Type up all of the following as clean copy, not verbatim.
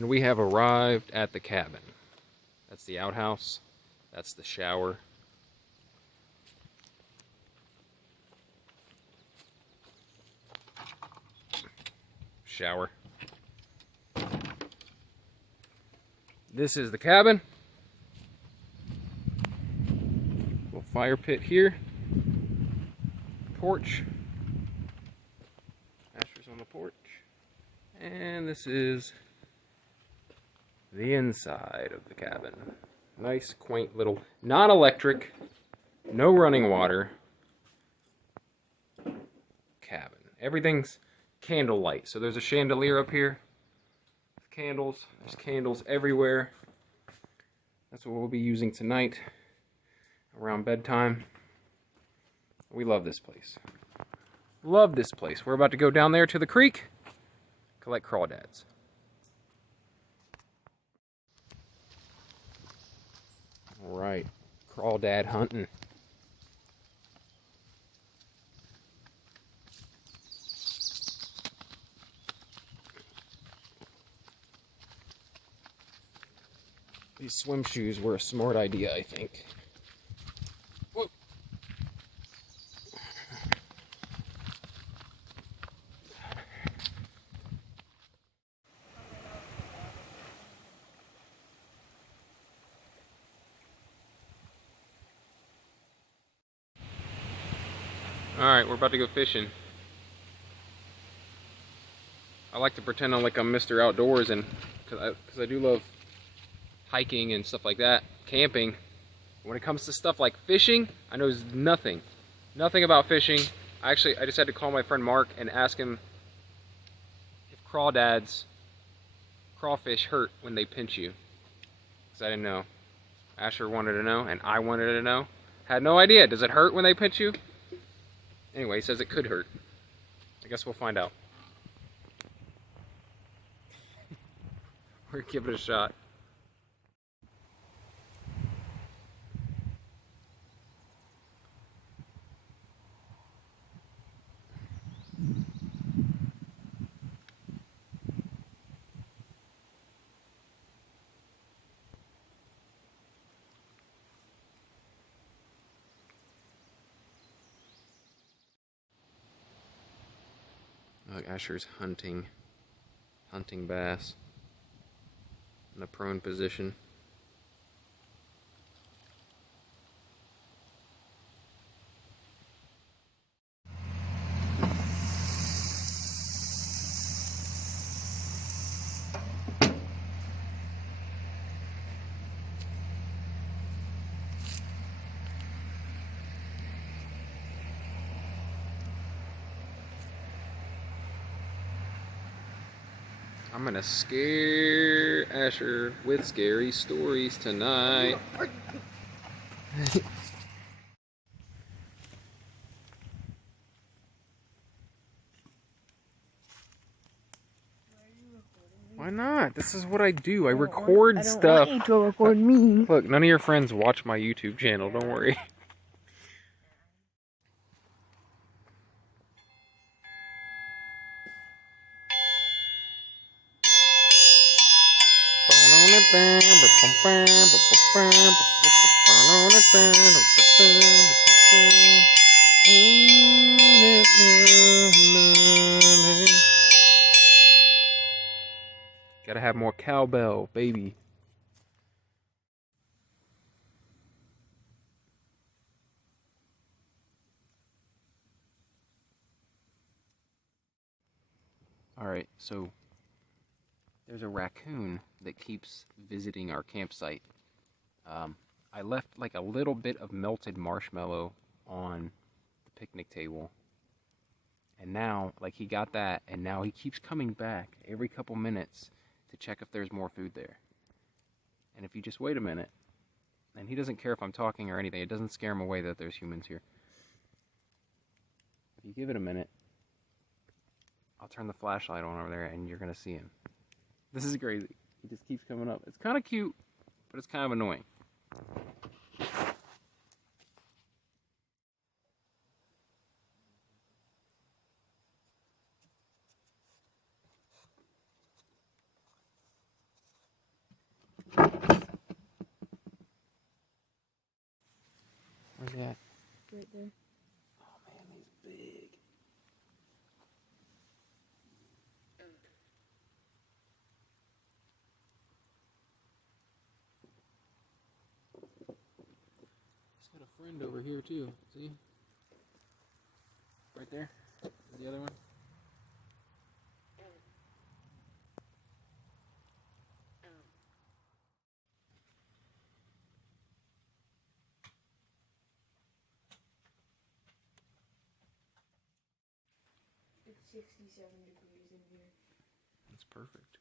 And we have arrived at the cabin. That's the outhouse. That's the shower. Shower. This is the cabin. Little fire pit here. Porch. Asher's on the porch. And this is the inside of the cabin. Nice, quaint little, not electric, no running water cabin. Everything's candlelight. So there's a chandelier up here. Candles. There's candles everywhere. That's what we'll be using tonight around bedtime. We love this place. Love this place. We're about to go down there to the creek, collect crawdads. All right, crawdad hunting. These swim shoes were a smart idea, I think. Whoa. Alright, we're about to go fishing. I like to pretend I'm Mr. Outdoors, and because I do love hiking and stuff like that, camping. When it comes to stuff like fishing, I know nothing about fishing. I just had to call my friend Mark and ask him if crawfish hurt when they pinch you, because I didn't know. Asher wanted to know, and I wanted to know. Had no idea. Does it hurt when they pinch you? Anyway, he says it could hurt. I guess we'll find out. We're gonna give it a shot. Look, Asher's hunting bass in a prone position. I'm gonna scare Asher with scary stories tonight. Why not? This is what I do. I record stuff. I don't want you to record me. Look, none of your friends watch my YouTube channel. Don't worry. Gotta have more cowbell, baby. Alright, so there's a raccoon that keeps visiting our campsite. I left like a little bit of melted marshmallow on the picnic table. And now, like, he got that, and now he keeps coming back every couple minutes to check if there's more food there. And if you just wait a minute, and he doesn't care if I'm talking or anything, it doesn't scare him away that there's humans here. If you give it a minute, I'll turn the flashlight on over there and you're gonna see him. This is crazy. He just keeps coming up. It's kind of cute, but it's kind of annoying. friend over here too. See? Right there. The other one. It's 67 degrees in here. That's perfect.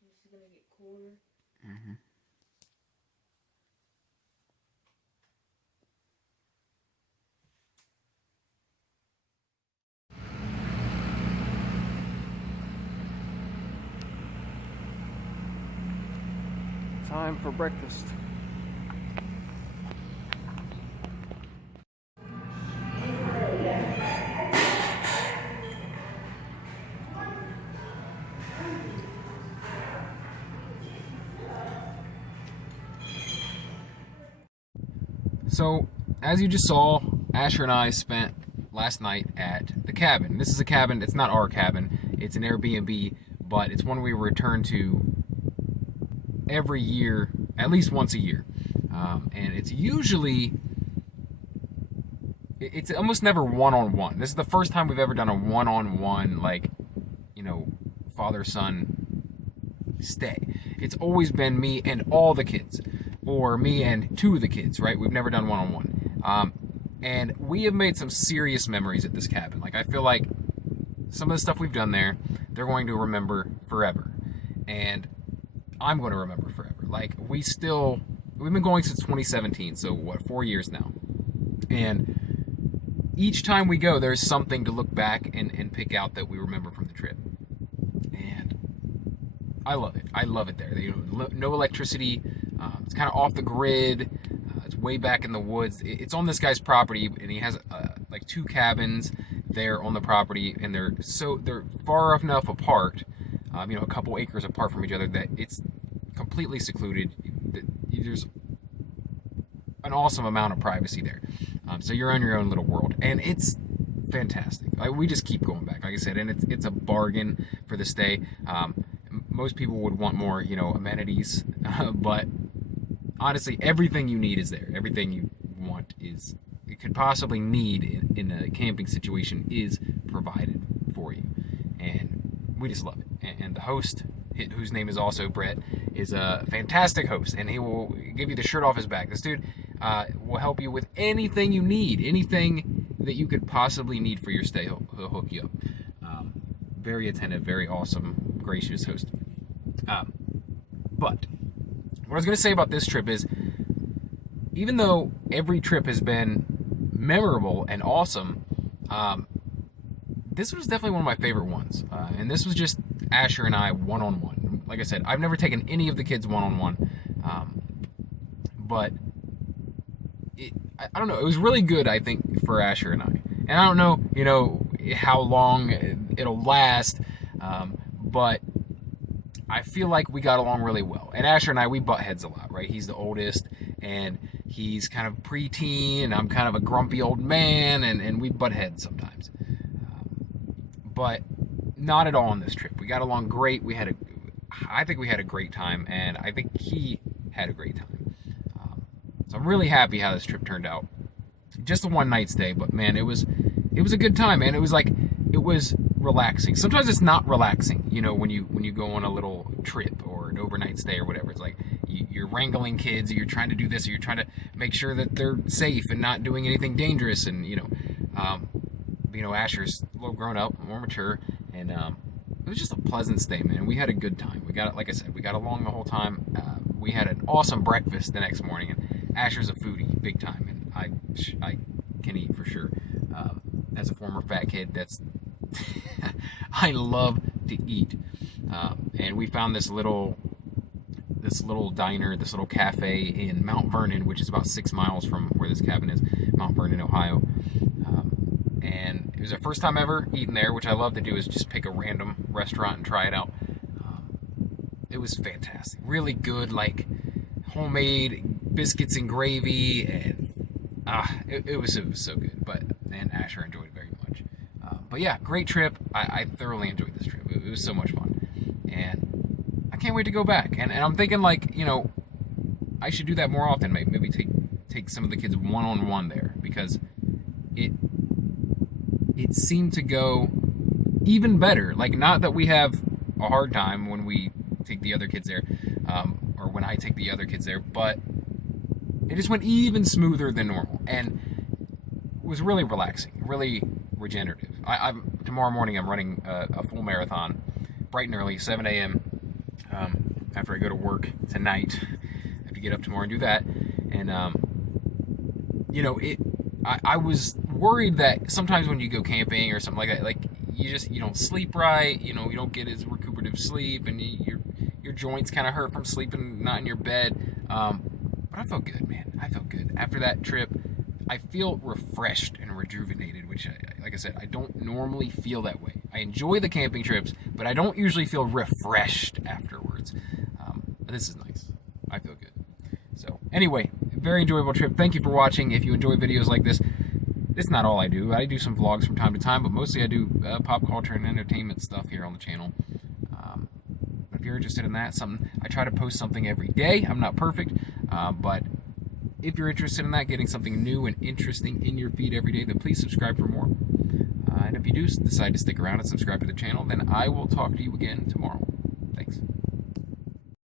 So this is gonna get colder. Mm-hmm. Time for breakfast. So, as you just saw, Asher and I spent last night at the cabin. This is a cabin, it's not our cabin, it's an Airbnb, but it's one we return to every year, at least once a year. And it's usually, it's almost never one-on-one. This is the first time we've ever done a one-on-one, like, you know, father-son stay. It's always been me and all the kids, or me and two of the kids, right? We've never done one-on-one. And we have made some serious memories at this cabin. Like, I feel like some of the stuff we've done there, they're going to remember forever. And I'm going to remember forever. Like, we've been going since 2017, so what, 4 years now. And each time we go, there's something to look back and pick out that we remember from the trip. And I love it. I love it there. No electricity. It's kind of off the grid. It's way back in the woods. It's on this guy's property, and he has like 2 cabins there on the property, and they're far enough apart, a couple acres apart from each other, that it's completely secluded. There's an awesome amount of privacy there. So you're on your own little world, and it's fantastic. We just keep going back, like I said, and it's a bargain for the stay. Most people would want more, amenities, but honestly, everything you need is there. Everything you want you could possibly need in a camping situation is provided for you, and we just love it. And the host, whose name is also Brett, is a fantastic host, and he will give you the shirt off his back. This dude will help you with anything you need, anything that you could possibly need for your stay. He'll hook you up. Very attentive, very awesome, gracious host. But what I was going to say about this trip is, even though every trip has been memorable and awesome, this was definitely one of my favorite ones. And this was just Asher and I one-on-one. Like I said, I've never taken any of the kids one-on-one. But I don't know, it was really good, I think, for Asher and I. And I don't know, how long it'll last, but I feel like we got along really well. And Asher and I, we butt heads a lot, right? He's the oldest, and he's kind of preteen, and I'm kind of a grumpy old man, and we butt heads sometimes. But not at all on this trip. We got along great. I think we had a great time, and I think he had a great time. So I'm really happy how this trip turned out. Just a one-night stay, but man, it was a good time, man. It was relaxing. Sometimes it's not relaxing, when you go on a little trip or an overnight stay or whatever. It's like you're wrangling kids, or you're trying to do this, or you're trying to make sure that they're safe and not doing anything dangerous. And Asher's a little grown up, more mature, and it was just a pleasant stay, man. We had a good time. Like I said, we got along the whole time. We had an awesome breakfast the next morning, and Asher's a foodie, big time, and I can eat for sure. As a former fat kid, that's I love to eat, and we found this little diner, this little cafe in Mount Vernon, which is about 6 miles from where this cabin is, Mount Vernon, Ohio. And it was our first time ever eating there, which I love to do, is just pick a random restaurant and try it out. It was fantastic, really good, like homemade biscuits and gravy, and it was so good. And Asher enjoyed it very much. But yeah, great trip. I thoroughly enjoyed this trip. It was so much fun, and I can't wait to go back. And I'm thinking, like, I should do that more often. Maybe take some of the kids one-on-one there, because it seemed to go even better. Like, not that we have a hard time when we take the other kids there, or when I take the other kids there, but it just went even smoother than normal, and it was really relaxing, really regenerative. Tomorrow morning I'm running a full marathon, bright and early, 7 a.m. After I go to work tonight. I have to get up tomorrow and do that, and you know, I was worried that sometimes when you go camping or something like that, like, you don't sleep right, you know, you don't get as recuperative sleep, and your joints kind of hurt from sleeping not in your bed. But I felt good, man. I felt good after that trip. I feel refreshed and rejuvenated, which, like I said, I don't normally feel that way. I enjoy the camping trips, but I don't usually feel refreshed afterwards. But this is nice. I feel good. So anyway, very enjoyable trip. Thank you for watching. If you enjoy videos like this, it's not all I do. I do some vlogs from time to time, but mostly I do pop culture and entertainment stuff here on the channel. But if you're interested in that, I try to post something every day. I'm not perfect, but if you're interested in that, getting something new and interesting in your feed every day, then please subscribe for more. And if you do decide to stick around and subscribe to the channel, then I will talk to you again tomorrow.